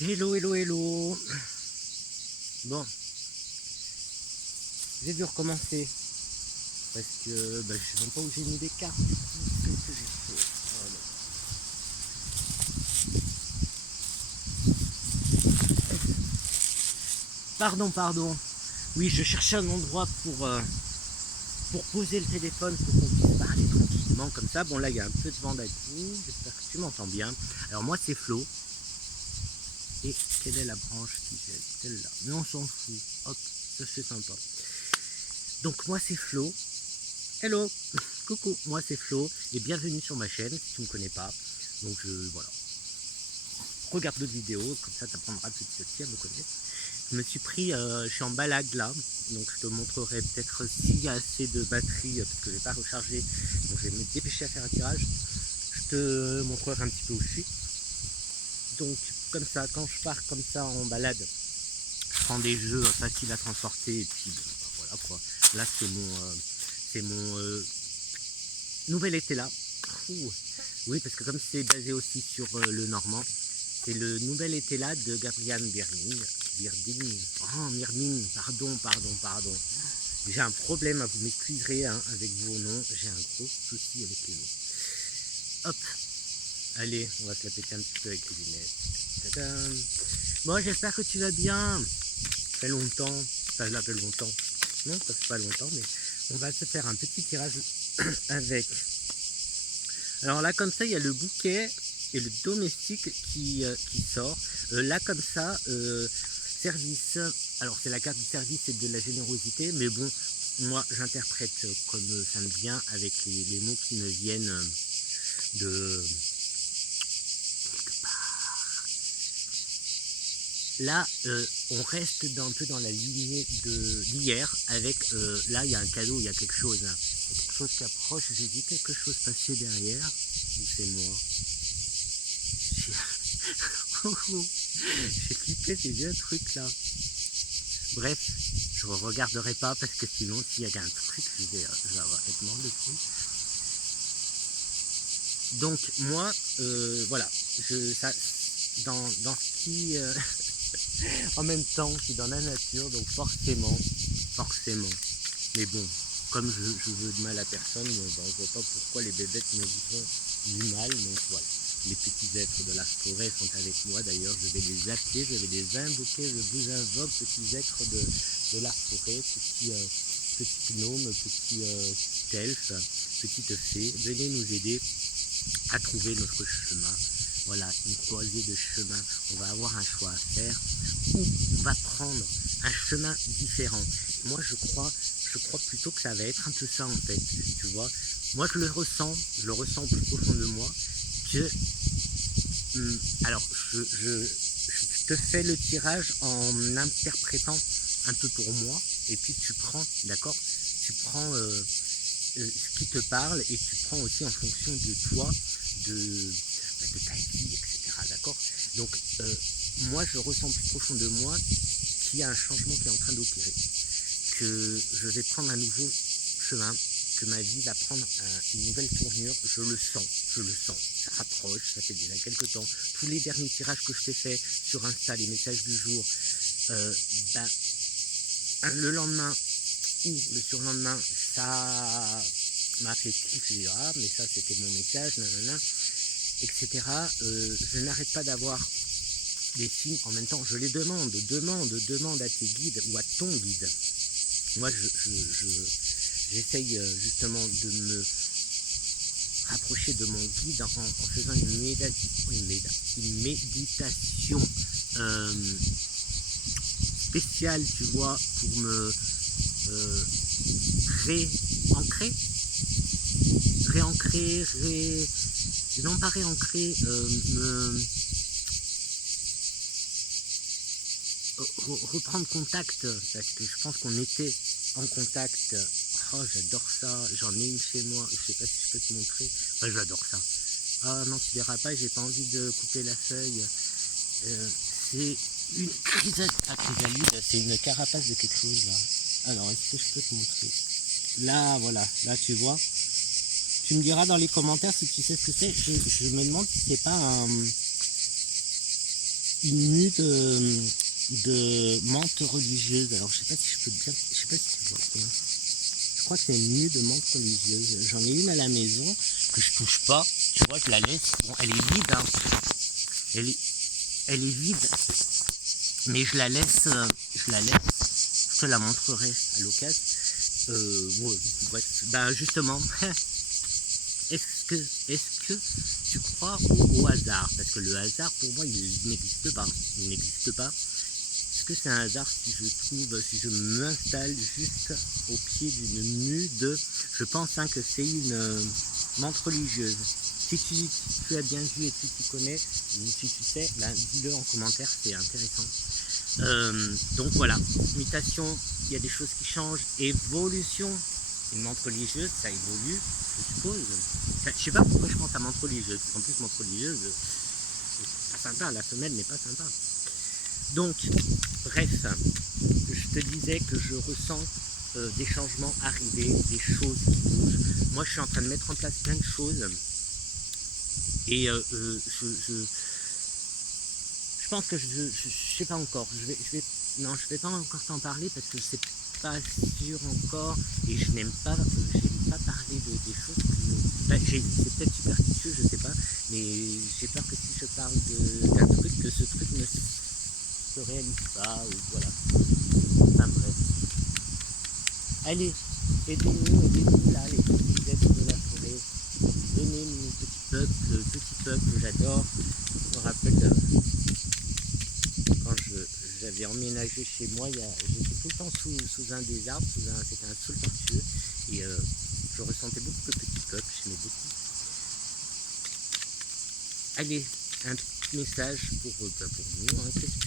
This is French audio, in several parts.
Hello, hello, hello. Bon, j'ai dû recommencer parce que je sais même pas où j'ai mis des cartes. Qu'est-ce que j'ai fait? Pardon, pardon. Oui, je cherchais un endroit pour poser le téléphone pour qu'on puisse parler tranquillement comme ça. Bon, là, il y a un peu de vent d'habitude. J'espère que tu m'entends bien. Alors, moi, c'est Flo. Et quelle est la branche qui gèle? Celle-là. Mais on s'en fout. Hop, ça c'est sympa. Donc, moi, c'est Flo. Hello, coucou, moi c'est Flo et bienvenue sur ma chaîne si tu ne me connais pas. Donc voilà, regarde d'autres vidéos, comme ça tu apprendras petit à petit à me connaître. Je me suis pris, je suis en balade là, donc je te montrerai peut-être s'il y a assez de batterie, parce que je n'ai pas rechargé, donc je vais me dépêcher à faire un tirage. Je te montrerai un petit peu où je suis. Donc comme ça, quand je pars comme ça en balade, je prends des jeux faciles à transporter et puis voilà quoi. Là c'est mon nouvel été là. Oui, parce que comme c'est basé aussi sur le normand, c'est le nouvel été là de Gabriel Birding. Mirmine, pardon. J'ai un problème, vous m'excuserez avec vos noms, j'ai un gros souci avec les noms. Hop, allez, on va se la péter un petit peu avec les lunettes. Tadam. Bon, j'espère que tu vas bien. Ça fait longtemps, ça fait longtemps. Non, ça fait pas longtemps, mais on va se faire un petit tirage avec. Alors là, comme ça, il y a le bouquet et le domestique qui sort. Là, comme ça, service. Alors, c'est la carte du service et de la générosité, mais bon, moi, j'interprète comme ça me vient avec les mots qui me viennent de quelque part. Là, on reste un peu dans la lignée d'hier avec, là, il y a un cadeau, il y a quelque chose. Hein. Il y a quelque chose qui approche, j'ai vu quelque chose passer derrière, ou c'est moi? J'ai flippé, j'ai vu un truc là. Bref, je ne regarderai pas parce que sinon, s'il y a un truc, je vais être mort dessus. Donc, moi, voilà, dans ce qui. En même temps, je suis dans la nature, donc forcément. Mais bon, comme je veux de mal à personne, je ne vois pas pourquoi les bébêtes me voudront du mal, donc voilà. Les petits êtres de la forêt sont avec moi, d'ailleurs je vais les appeler, je vais les invoquer, je vous invoque, petits êtres de la forêt, petits gnomes, petits elfes, petites fées, venez nous aider à trouver notre chemin. Voilà, une croisée de chemins, on va avoir un choix à faire, ou on va prendre un chemin différent. Moi je crois plutôt que ça va être un peu ça en fait, tu vois. Moi je le ressens plus profond de moi, que alors je te fais le tirage en interprétant un peu pour moi, et puis tu prends, d'accord, tu prends ce qui te parle, et tu prends aussi en fonction de toi, de ta vie, etc. D'accord. Donc moi je ressens plus profond de moi qu'il y a un changement qui est en train d'opérer, que je vais prendre un nouveau chemin, que ma vie va prendre une nouvelle tournure, je le sens, ça rapproche, ça fait déjà quelques temps. Tous les derniers tirages que je t'ai fait sur Insta, les messages du jour, le lendemain ou le surlendemain, ça m'a fait tilt, je dis ah mais ça c'était mon message, nanana, etc. Je n'arrête pas d'avoir des signes en même temps, je les demande à tes guides ou à ton guide. Moi j'essaye justement de me rapprocher de mon guide en faisant une méditation spéciale, tu vois, pour me non pas réancrer, reprendre contact, parce que je pense qu'on était en contact. Oh, j'adore ça, j'en ai une chez moi, je sais pas si je peux te montrer. Oh, j'adore ça. Ah non, tu verras pas, j'ai pas envie de couper la feuille. C'est une chrysalide, c'est une carapace de quelque chose là. Alors, est-ce que je peux te montrer? Là, voilà, là tu vois. Tu me diras dans les commentaires si tu sais ce que c'est. Je me demande si c'est pas une mue de menthe religieuse. Alors je sais pas si je peux bien, je sais pas si tu vois bien. Je crois que c'est une mue de menthe religieuse. J'en ai une à la maison que je touche pas. Tu vois, je la laisse. Bon, elle est vide, hein. Elle est vide, mais je la laisse. Je te la montrerai à l'occasion. Ouais, bref. Ben justement, est-ce que tu crois au hasard? Parce que le hasard, pour moi, il n'existe pas. Il n'existe pas. Est-ce que c'est un hasard si je m'installe juste au pied d'une mue de... Je pense que c'est une menthe religieuse. Si tu as bien vu et si tu connais, ou si tu sais, ben, dis-le en commentaire, c'est intéressant. Donc voilà, mutation, il y a des choses qui changent. Évolution, une menthe religieuse, ça évolue, je suppose. Enfin, je sais pas pourquoi je pense à menthe religieuse. En plus, menthe religieuse, c'est pas sympa, la semelle n'est pas sympa. Donc, bref, je te disais que je ressens des changements arriver, des choses qui bougent. Moi, je suis en train de mettre en place plein de choses. Et je pense que je sais pas encore. Non, je vais pas encore t'en parler parce que c'est pas sûr encore. Et je n'aime pas parler des choses que... Ben, c'est peut-être superstitieux, je sais pas. Mais j'ai peur que si je parle d'un truc, que ce truc ne se réalise pas. Ou voilà. Enfin bref. Allez, aidez-nous là, les petits êtres de la forêt. Venez-nous, petit peuple, j'adore. Je me rappelle quand j'avais emménagé chez moi, j'étais tout le temps sous un des arbres, c'était un saule tortueux, et je ressentais beaucoup le petit peuple, j'aimais beaucoup. Allez, un petit message pour nous, hein. Qu'est-ce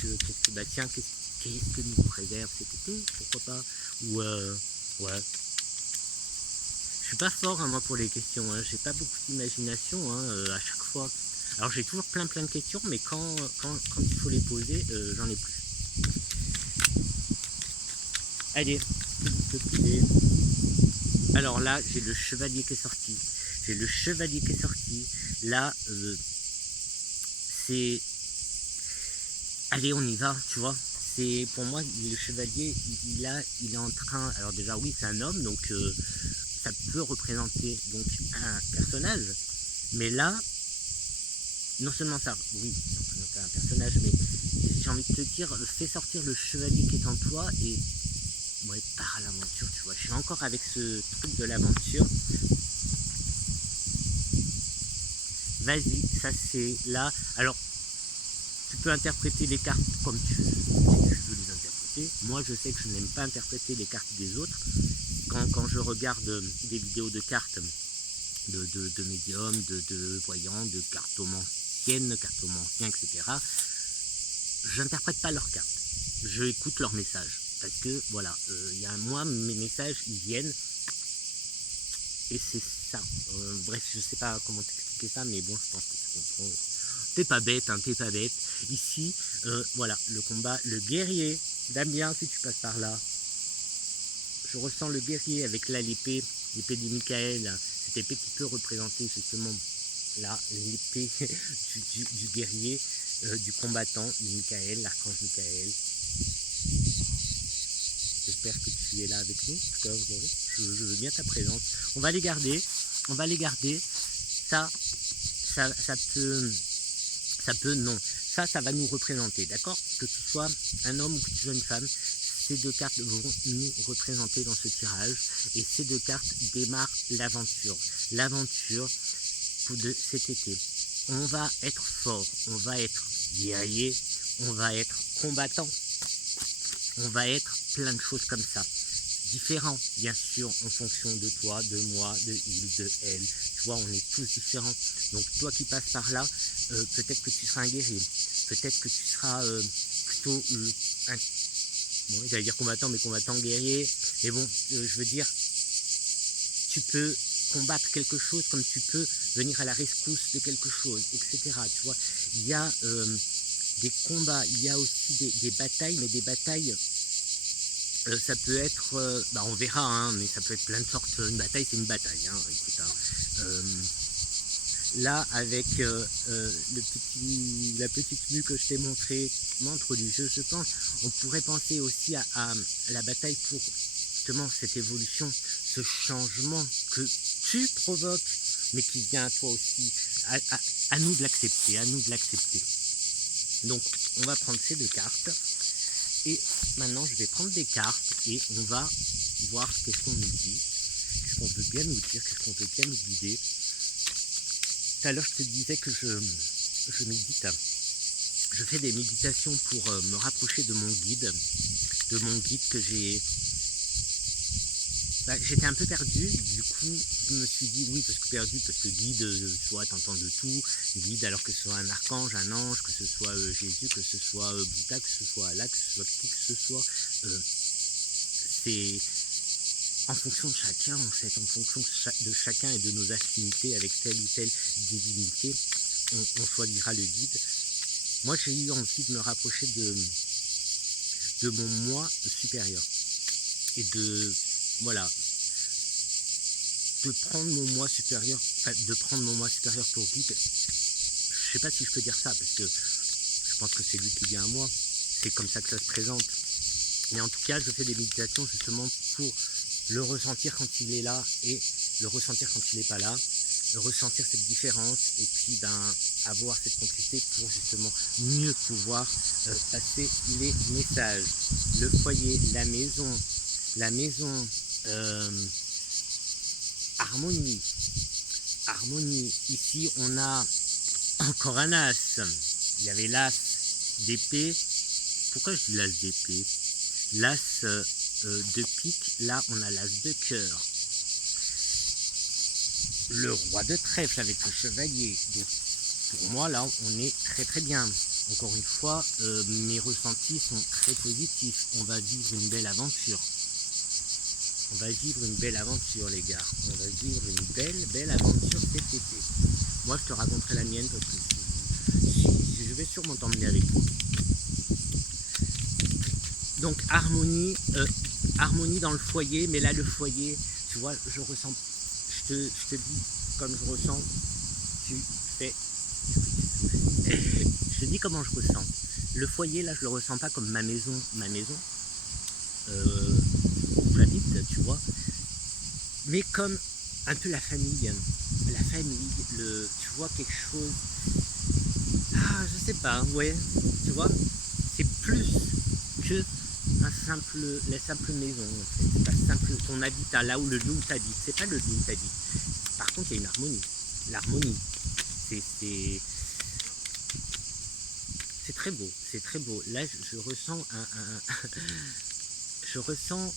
que nous réserve cet été, pourquoi pas, ou ouais. Je suis pas fort moi pour les questions, hein. J'ai pas beaucoup d'imagination à chaque fois. Alors j'ai toujours plein de questions, mais quand il faut les poser, j'en ai plus. Allez, alors là, j'ai le chevalier qui est sorti. Là, c'est... Allez, on y va, tu vois. C'est pour moi, le chevalier, il est en train... Alors déjà, oui, c'est un homme, donc ça peut représenter donc un personnage. Mais là, non seulement ça, oui, ça représente un personnage, mais j'ai envie de te dire, fais sortir le chevalier qui est en toi et ouais, pars à l'aventure, tu vois. Je suis encore avec ce truc de l'aventure. Vas-y, ça c'est là. Alors, tu peux interpréter les cartes comme tu veux les interpréter. Moi, je sais que je n'aime pas interpréter les cartes des autres. Quand je regarde des vidéos de cartes de médiums, de voyants, de cartomanciennes, etc., j'interprète pas leurs cartes. Je écoute leurs messages. Parce que, voilà, moi, mes messages, ils viennent, et c'est ça. Bref, je sais pas comment t'expliquer ça, mais bon, je pense que tu comprends. T'es pas bête, hein, t'es pas bête. Ici, voilà, le combat, le guerrier. Damien, si tu passes par là, je ressens le guerrier avec là l'épée de Michael, cette épée qui peut représenter justement là l'épée du guerrier, du combattant, de Michael, l'archange Michael. J'espère que tu es là avec nous, en tout cas aujourd'hui, je veux bien ta présence. On va les garder, ça peut, non, ça va nous représenter, d'accord? Que tu sois un homme ou que tu sois une femme, ces deux cartes vont nous représenter dans ce tirage, et ces deux cartes démarrent l'aventure de cet été. On va être fort, on va être guerrier, on va être combattant, on va être plein de choses comme ça. Différents, bien sûr, en fonction de toi, de moi, de il, de elle. Tu vois, on est tous différents. Donc toi qui passes par là, peut-être que tu seras un guerrier. Peut-être que tu seras plutôt bon, j'allais dire combattant, mais combattant guerrier. Mais bon, je veux dire, tu peux combattre quelque chose comme tu peux venir à la rescousse de quelque chose, etc. Tu vois, il y a des combats, il y a aussi des batailles, mais des batailles, ça peut être, on verra, hein, mais ça peut être plein de sortes. Une bataille, c'est une bataille, hein, écoute, hein. Là, avec la petite mue que je t'ai montre du jeu, je pense, on pourrait penser aussi à la bataille pour justement cette évolution, ce changement que tu provoques, mais qui vient à toi aussi. À nous de l'accepter, à nous de l'accepter. Donc, on va prendre ces 2 cartes. Et maintenant, je vais prendre des cartes et on va voir qu'est-ce qu'on nous dit, qu'est-ce qu'on veut bien nous dire, qu'est-ce qu'on veut bien nous guider. Tout à l'heure, je te disais que je médite. Je fais des méditations pour me rapprocher de mon guide que j'étais un peu perdu, du coup je me suis dit oui, parce que guide, tu vois, t'entends de tout, guide alors que ce soit un archange, un ange, que ce soit Jésus, que ce soit Bouddha, que ce soit Allah, que ce soit qui que ce soit, c'est en fonction de chacun en fait, en fonction de chacun et de nos affinités avec telle ou telle divinité, on choisira le guide. Moi j'ai eu envie de me rapprocher de mon moi supérieur et de prendre mon moi supérieur, pour guide. Je sais pas si je peux dire ça parce que je pense que c'est lui qui vient à moi, c'est comme ça que ça se présente, mais en tout cas je fais des méditations justement pour le ressentir quand il est là et le ressentir quand il n'est pas là, ressentir cette différence et puis avoir cette complicité pour justement mieux pouvoir passer les messages. Le foyer, la maison, harmonie. Ici on a encore un as. Il y avait l'as d'épée. Pourquoi je dis l'as d'épée? L'as de pique. Là on a l'as de cœur. Le roi de trèfle avec le chevalier. Donc pour moi là on est très très bien. Encore une fois, mes ressentis sont très positifs. On va vivre une belle aventure. Les gars. On va vivre une belle aventure cet été. Moi, je te raconterai la mienne parce que je vais sûrement t'emmener avec moi. Donc, harmonie dans le foyer. Mais là, le foyer, tu vois, je ressens. Je te dis comme je ressens. Tu fais. Je te dis comment je ressens. Le foyer, là, je le ressens pas comme ma maison. Où j'habite, tu vois, mais comme un peu la famille, tu vois, quelque chose, je sais pas, ouais, tu vois, c'est plus que la simple maison, en fait, ton habitat, là où le loup t'habite, c'est pas le loup t'habite, par contre il y a une harmonie, c'est très beau, là je ressens je ressens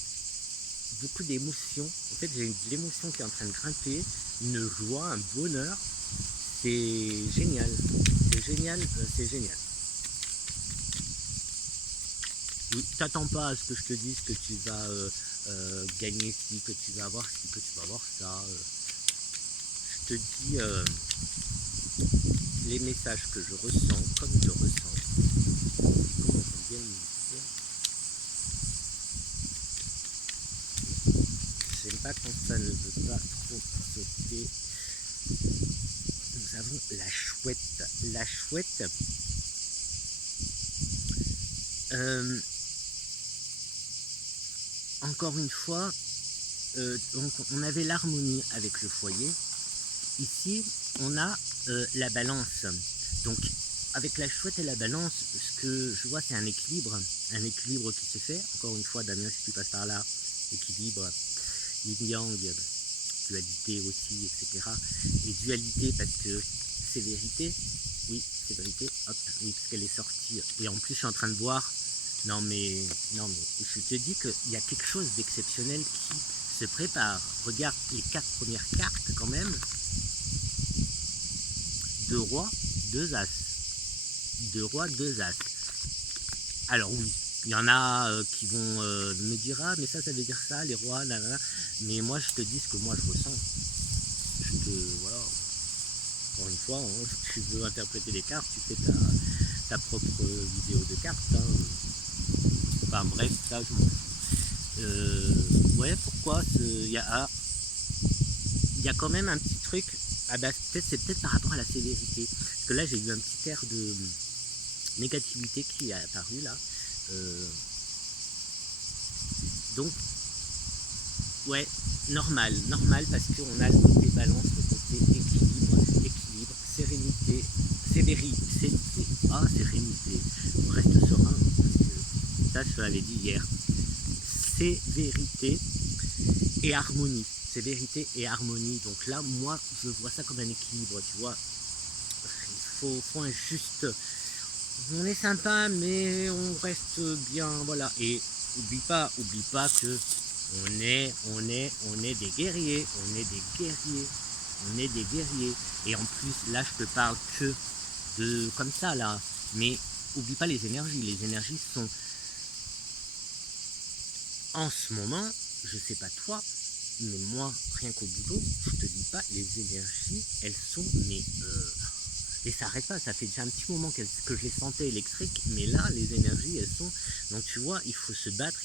beaucoup d'émotions. En fait, j'ai de l'émotion qui est en train de grimper, une joie, un bonheur. C'est génial. Oui, t'attends pas à ce que je te dise que tu vas gagner ci, que tu vas avoir ci, que tu vas avoir ça. Je te dis les messages que je ressens, comme je ressens. Comment on peut bien le dire. J'aime pas quand ça ne veut pas trop sauter. Nous avons la chouette. Encore une fois, donc on avait l'harmonie avec le foyer. Ici, on a la balance. Donc, avec la chouette et la balance, ce que je vois, c'est un équilibre qui se fait. Encore une fois, Damien, si tu passes par là, équilibre, yin-yang, dualité aussi, etc. Et dualité parce que c'est vérité. Oui, c'est vérité. Hop, oui, parce qu'elle est sortie. Et en plus, je suis en train de voir. Non mais, je te dis qu'il y a quelque chose d'exceptionnel qui se prépare. Regarde les 4 premières cartes quand même. 2 rois, 2 as. 2 rois, 2 as. Alors oui, il y en a qui vont me dire « Ah, mais ça veut dire ça, les rois, là. Mais moi, je te dis ce que moi, je ressens. Voilà. Encore une fois, hein, si tu veux interpréter les cartes, tu fais ta propre vidéo de cartes. Hein. Enfin bref, ça, je m'en fous. Ouais, pourquoi il y a quand même un petit truc Ah bah c'est peut-être par rapport à la sévérité. Parce que là j'ai eu un petit air de négativité qui est apparu là. Euh, donc ouais, normal parce qu'on a le côté balance, le côté équilibre, sérénité, sérénité. On reste serein parce que ça je l'avais dit hier. Sévérité et harmonie. Sévérité et harmonie. Donc là, moi, je vois ça comme un équilibre, tu vois. Il faut un juste. On est sympa, mais on reste bien, voilà. Et oublie pas que on est des guerriers, Et en plus, là, je te parle que de comme ça, là. Mais oublie pas les énergies. Les énergies sont en ce moment, je sais pas toi, mais moi, rien qu'au boulot, je te dis pas, les énergies, elles sont, mais et ça arrête pas, ça fait déjà un petit moment que je les sentais électriques, mais là, les énergies, elles sont, donc tu vois, il faut se battre,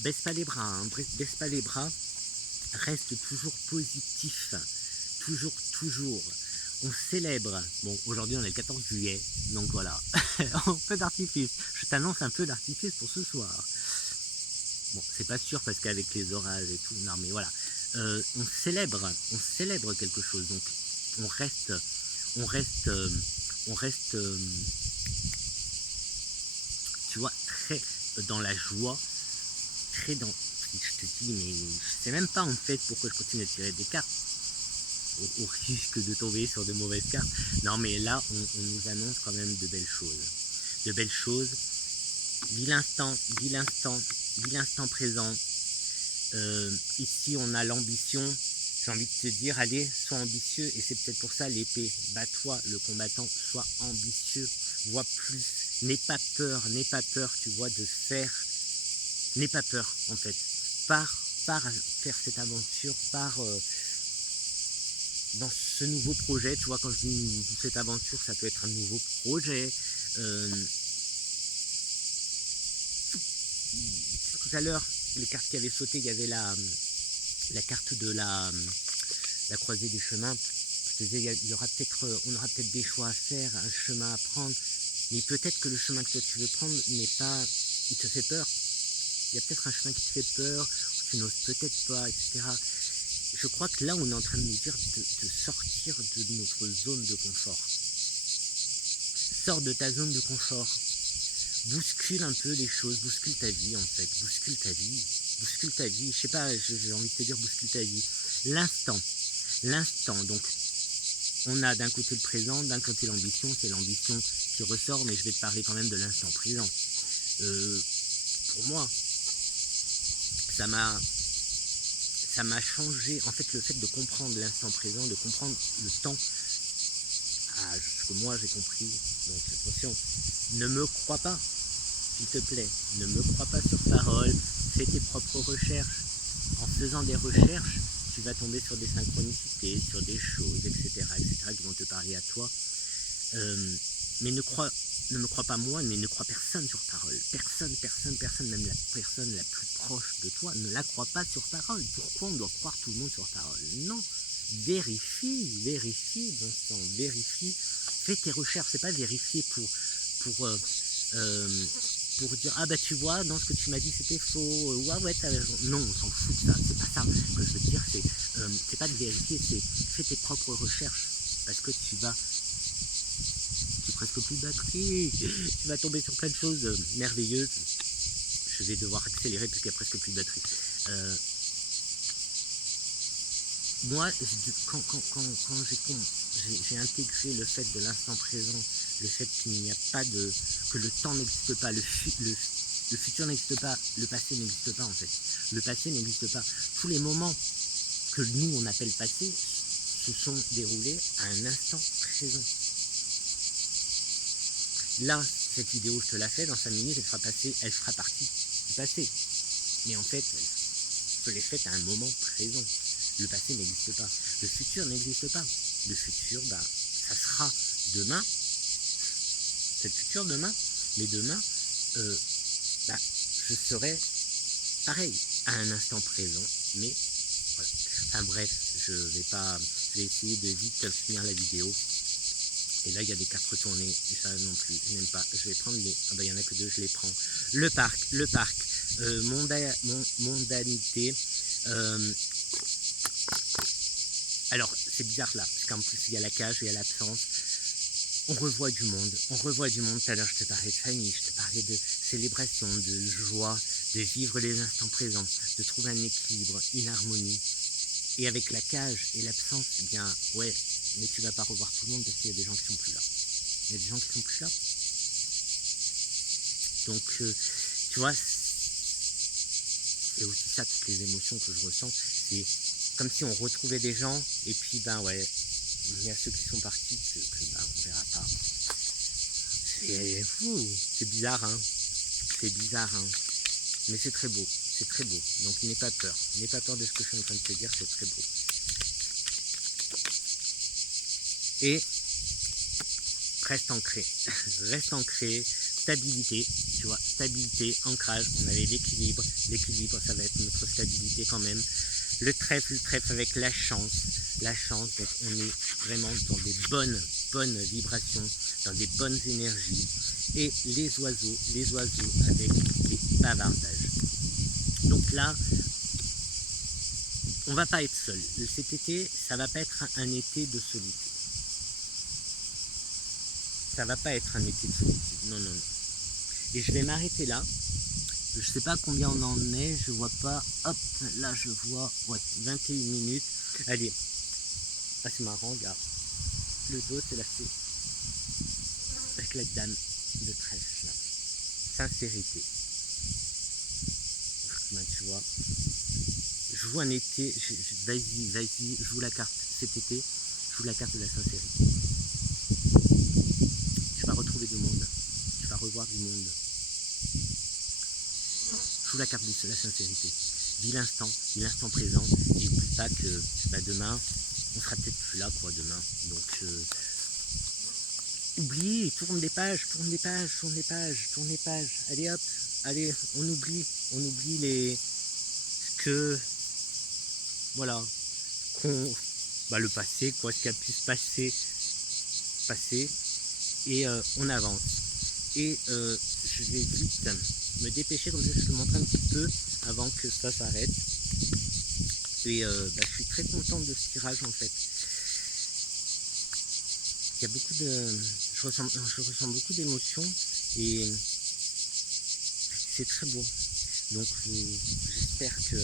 baisse pas les bras, hein, baisse pas les bras, reste toujours positif, toujours, on célèbre, bon, aujourd'hui on est le 14 juillet, donc voilà, un peu d'artifice, je t'annonce un peu d'artifice pour ce soir. Bon, c'est pas sûr parce qu'avec les orages et tout, non mais voilà. On célèbre quelque chose. Donc on reste, on reste, on reste, tu vois, très dans la joie, très dans. Je te dis, mais je sais même pas en fait pourquoi je continue à tirer des cartes. Au risque de tomber sur de mauvaises cartes. Non mais là, on nous annonce quand même de belles choses. De belles choses. Vis l'instant présent. Ici on a l'ambition, j'ai envie de te dire, allez, sois ambitieux, et c'est peut-être pour ça l'épée, bats-toi le combattant, sois ambitieux, vois plus, n'aie pas peur, tu vois, de faire, n'aie pas peur en fait, pars faire cette aventure, dans ce nouveau projet, tu vois, quand je dis cette aventure, ça peut être un nouveau projet, tout à l'heure, les cartes qui avaient sauté, il y avait la carte de la croisée des chemins. Je te disais, on aura peut-être des choix à faire, un chemin à prendre, mais peut-être que le chemin que toi tu veux prendre n'est pas, il te fait peur. Il y a peut-être un chemin qui te fait peur, tu n'oses peut-être pas, etc. Je crois que là, on est en train de nous dire de sortir de notre zone de confort. Sors de ta zone de confort. Bouscule un peu les choses, bouscule ta vie en fait, bouscule ta vie, je sais pas, j'ai envie de te dire bouscule ta vie. L'instant, donc on a d'un côté le présent, d'un côté l'ambition, c'est l'ambition qui ressort, mais je vais te parler quand même de l'instant présent. Pour moi, ça m'a changé, en fait, le fait de comprendre l'instant présent, de comprendre le temps, ce que moi j'ai compris, donc attention, ne me crois pas, s'il te plaît, ne me crois pas sur parole, fais tes propres recherches. En faisant des recherches, tu vas tomber sur des synchronicités, sur des choses, etc., qui vont te parler à toi. Mais ne me crois pas moi, mais ne crois personne sur parole. Personne, même la personne la plus proche de toi, ne la croit pas sur parole. Pourquoi on doit croire tout le monde sur parole? Non. Vérifie, bon sang, vérifie. Fais tes recherches, c'est pas vérifier pour dire ah bah tu vois, dans ce que tu m'as dit c'était faux, ouais t'as raison. Non, on s'en fout de ça, c'est pas ça que je veux dire, c'est pas de vérifier, c'est fais tes propres recherches, parce que tu presque plus de batterie, tu vas tomber sur plein de choses merveilleuses. Je vais devoir accélérer parce qu'il y a presque plus de batterie. Moi, quand j'ai intégré le fait de l'instant présent, le fait qu'il n'y a pas que le temps n'existe pas, le futur n'existe pas, le passé n'existe pas en fait. Le passé n'existe pas. Tous les moments que nous on appelle passé se sont déroulés à un instant présent. Là, cette vidéo, je te la fais, dans 5 minutes, elle fera partie du passé. Mais en fait, je l'ai faite à un moment présent. Le passé n'existe pas. Le futur n'existe pas. Le futur, ça sera demain. C'est le futur demain. Mais demain, je serai pareil, à un instant présent. Mais voilà. Enfin bref, je vais essayer de vite finir la vidéo. Et là, il y a des cartes retournées, et ça non plus, je n'aime pas. Je vais prendre les... Ah bah, il n'y en a que deux, je les prends. Le parc. Mondanité. Alors, c'est bizarre là, parce qu'en plus, il y a la cage, il y a l'absence. On revoit du monde. Tout à l'heure, je te parlais de famille, je te parlais de célébration, de joie, de vivre les instants présents, de trouver un équilibre, une harmonie. Et avec la cage et l'absence, eh bien, ouais, mais tu vas pas revoir tout le monde parce qu'il y a des gens qui sont plus là. Il y a des gens qui sont plus là. Donc, tu vois, c'est aussi ça, toutes les émotions que je ressens. C'est comme si on retrouvait des gens, et puis, ben ouais, il y a ceux qui sont partis que ben, on verra pas. C'est fou, c'est bizarre, hein. C'est bizarre, hein. Mais c'est très beau, c'est très beau. Donc n'aie pas peur. N'aie pas peur de ce que je suis en train de te dire, c'est très beau. Et reste ancré. Reste ancré. Stabilité, tu vois, stabilité, ancrage. On avait l'équilibre. L'équilibre, ça va être notre stabilité quand même. Le trèfle avec la chance. La chance, donc on est vraiment dans des bonnes vibrations, dans des bonnes énergies. Et les oiseaux avec les bavardages. Donc là, on va pas être seul. Cet été, ça va pas être un été de solitude. Ça va pas être un été de solitude. Non. Et je vais m'arrêter là. Je sais pas combien on en est. Je vois pas. Hop, là je vois. Ouais, 21 minutes. Allez. Ah, c'est marrant, regarde. Le dos, c'est la fée. Avec la dame de trèfle. Sincérité. Ben, tu vois. Je joue un été. Vas-y. Je joue la carte cet été. Je joue la carte de la sincérité. Tu vas retrouver du monde. Tu vas revoir du monde. Je joue la carte de la sincérité. Vis l'instant présent. Et n'oublie pas que demain, on sera peut-être plus là, quoi, demain. Donc, oublie, tourne des pages. Allez hop, allez, on oublie voilà, le passé, quoi, ce qui a pu se passer, et on avance. Et je vais vite me dépêcher, comme ça je te montre un petit peu avant que ça s'arrête. Et je suis très content de ce tirage en fait. Il y a beaucoup de... Je ressens beaucoup d'émotions et c'est très beau. Donc j'espère que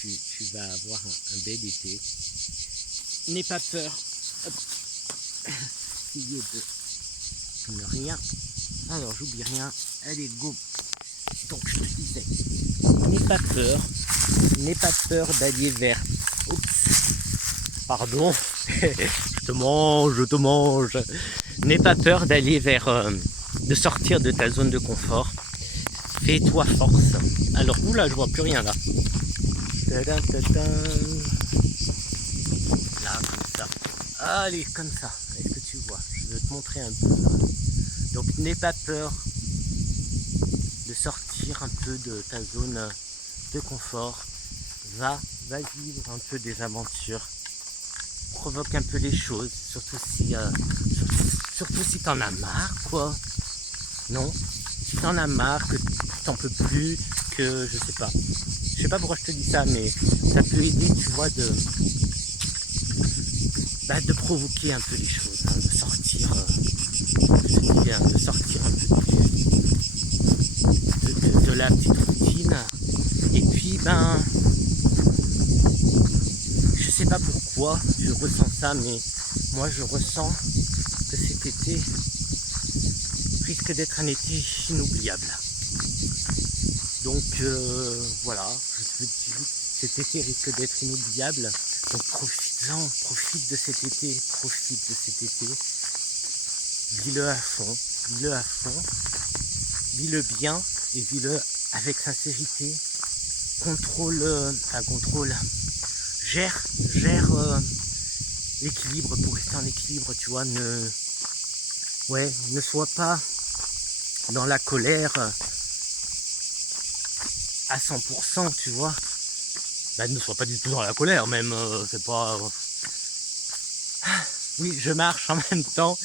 tu vas avoir un bel été. N'aie pas peur. Essayez de ne rien. Alors j'oublie rien. Allez, go. Donc je te disais, n'aie pas peur d'aller vers... Oups. Pardon. je te mange. N'aie pas peur d'aller vers... de sortir de ta zone de confort. Fais-toi force. Alors, oula, je vois plus rien là. Là, comme ça. Allez, comme ça. Est-ce que tu vois? Je vais te montrer un peu. Donc, n'aie pas peur de sortir un peu de ta zone de confort. Va vivre un peu des aventures. Provoque un peu les choses. Surtout si t'en as marre, quoi. Non? Si t'en as marre, que t'en peux plus, que je sais pas. Je sais pas pourquoi je te dis ça, mais ça peut aider, tu vois, de provoquer un peu les choses, hein, de sortir un peu de la petite routine. Et puis, je sais pas pourquoi je ressens ça, mais moi je ressens que cet été risque d'être un été inoubliable. Donc voilà, je te dis, cet été risque d'être inoubliable. Donc profite de cet été, vis-le à fond, vis-le bien et vis-le avec sincérité. Gère l'équilibre pour rester en équilibre, tu vois, ne sois pas dans la colère à 100%, tu vois. ne sois pas du tout dans la colère, même, c'est pas... Oui, je marche en même temps.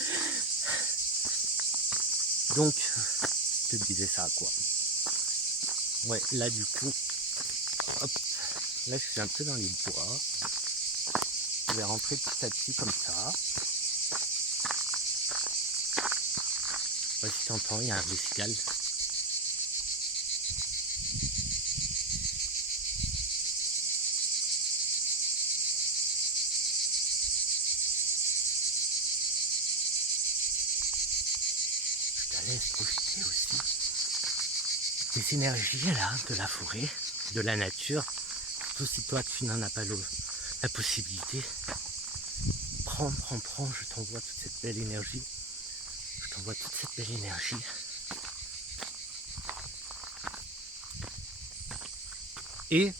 Donc, je te disais ça, quoi. Ouais, là, du coup, hop, là, je suis un peu dans les bois. Je vais rentrer petit à petit comme ça. Ouais, si tu entends, il y a un récital. Je te laisse profiter aussi des énergies là, de la forêt, de la nature. Surtout si toi tu n'en as pas la possibilité. Prends, je t'envoie toute cette belle énergie. Je t'envoie toute cette belle énergie. Et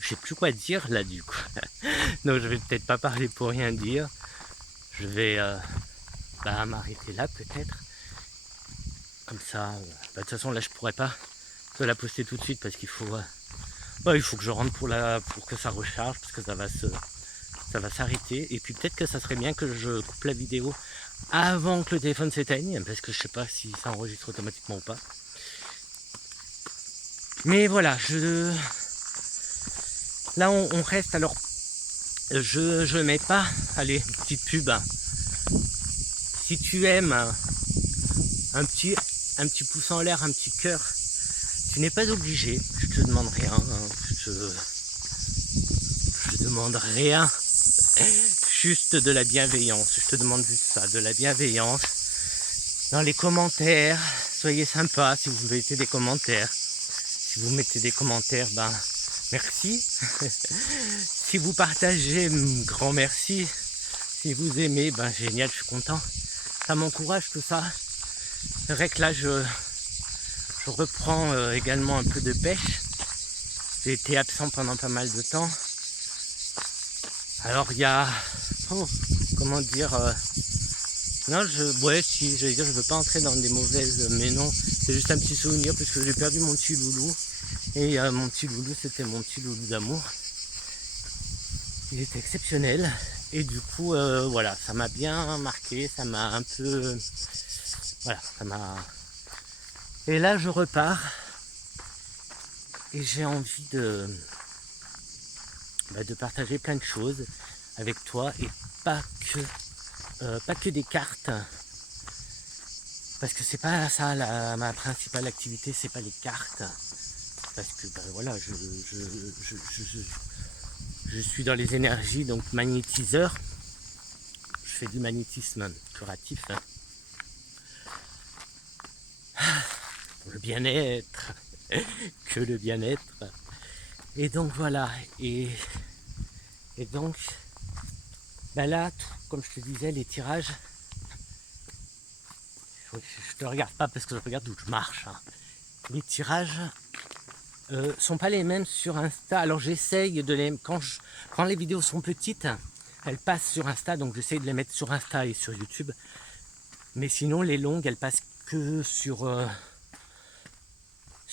je sais plus quoi dire là du coup. Donc je vais peut-être pas parler pour rien dire. Je vais m'arrêter là peut-être. Comme ça, de toute façon là je pourrais pas te la poster tout de suite parce qu'il faut, il faut que je rentre pour que ça recharge parce que ça va s'arrêter. Et puis peut-être que ça serait bien que je coupe la vidéo avant que le téléphone s'éteigne parce que je sais pas si ça enregistre automatiquement ou pas. Mais voilà, là on reste. Alors je mets pas, allez, petite pub. Si tu aimes un petit pouce en l'air, un petit cœur, tu n'es pas obligé, je te demande rien, hein. Je demande rien, juste de la bienveillance, je te demande juste ça, de la bienveillance. Dans les commentaires, soyez sympa si vous mettez des commentaires. Si vous mettez des commentaires, merci. Si vous partagez, grand merci. Si vous aimez, génial, je suis content. Ça m'encourage tout ça. C'est vrai que là, je reprends également un peu de pêche. J'ai été absent pendant pas mal de temps. Alors il y a... comment dire... non, j'allais dire, je veux pas entrer dans des mauvaises... Mais non, c'est juste un petit souvenir parce que j'ai perdu mon petit loulou. Et mon petit loulou, c'était mon petit loulou d'amour. Il était exceptionnel. Et du coup, voilà, ça m'a bien marqué. Ça m'a un peu... Voilà, ça m'a... Et là, je repars. Et j'ai envie de partager plein de choses avec toi et pas que des cartes, parce que c'est pas ça ma principale activité, c'est pas les cartes, parce que voilà, je suis dans les énergies, donc magnétiseur, je fais du magnétisme curatif, pour le bien-être, que le bien-être, et donc voilà, et donc là, comme je te disais, les tirages, je te regarde pas parce que je regarde où je marche, hein. Les tirages sont pas les mêmes sur Insta. Alors j'essaye de les... Quand les vidéos sont petites, elles passent sur Insta, donc j'essaye de les mettre sur Insta et sur YouTube. Mais sinon, les longues, elles passent que sur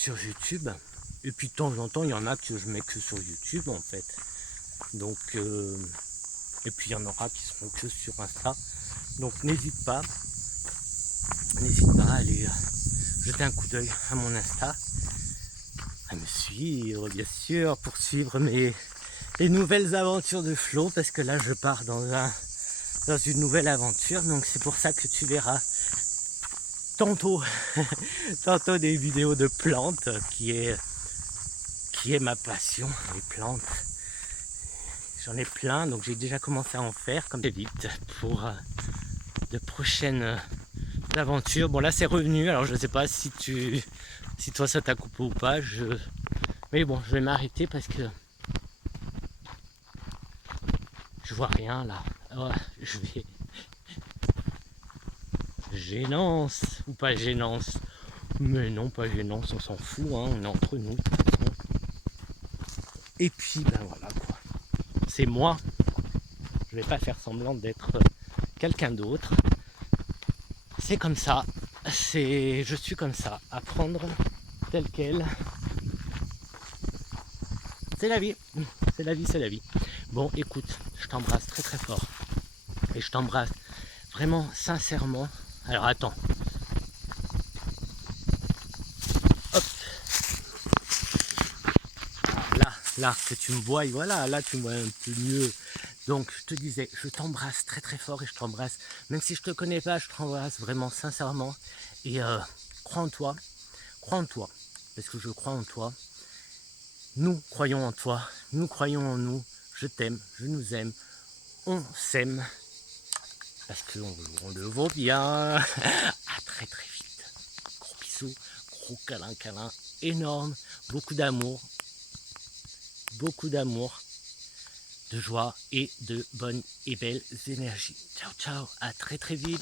YouTube. Et puis de temps en temps, il y en a que je mets que sur YouTube en fait. Donc, et puis il y en aura qui seront que sur Insta. Donc n'hésite pas à aller jeter un coup d'œil à mon Insta, à me suivre bien sûr, pour suivre les nouvelles aventures de Flo, parce que là je pars dans une nouvelle aventure, donc c'est pour ça que tu verras tantôt des vidéos de plantes, qui est ma passion, les plantes. J'en ai plein, donc j'ai déjà commencé à en faire, comme vite, pour de prochaines aventures. Bon là c'est revenu, alors je sais pas si toi ça t'a coupé ou pas, mais bon, je vais m'arrêter parce que je vois rien là. Oh, je vais... Gênance ou pas gênance? Mais non, pas gênance, on s'en fout, hein, on est entre nous. Et puis voilà quoi. C'est moi. Je vais pas faire semblant d'être quelqu'un d'autre. C'est comme ça. Je suis comme ça. À prendre tel quel. C'est la vie. C'est la vie, c'est la vie. Bon, écoute, je t'embrasse très très fort. Et je t'embrasse vraiment sincèrement. Alors attends. Hop. Là, que tu me vois, voilà, là tu me vois un peu mieux. Donc je te disais, je t'embrasse très très fort et je t'embrasse, même si je te connais pas, je t'embrasse vraiment sincèrement. Et crois en toi, parce que je crois en toi. Nous croyons en toi, nous croyons en nous. Je t'aime, je nous aime, on s'aime, parce qu'on le vaut bien. À très très vite. Gros bisous, gros câlin énorme, beaucoup d'amour, de joie et de bonnes et belles énergies. Ciao ciao, à très très vite.